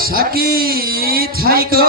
Psaki থাইকো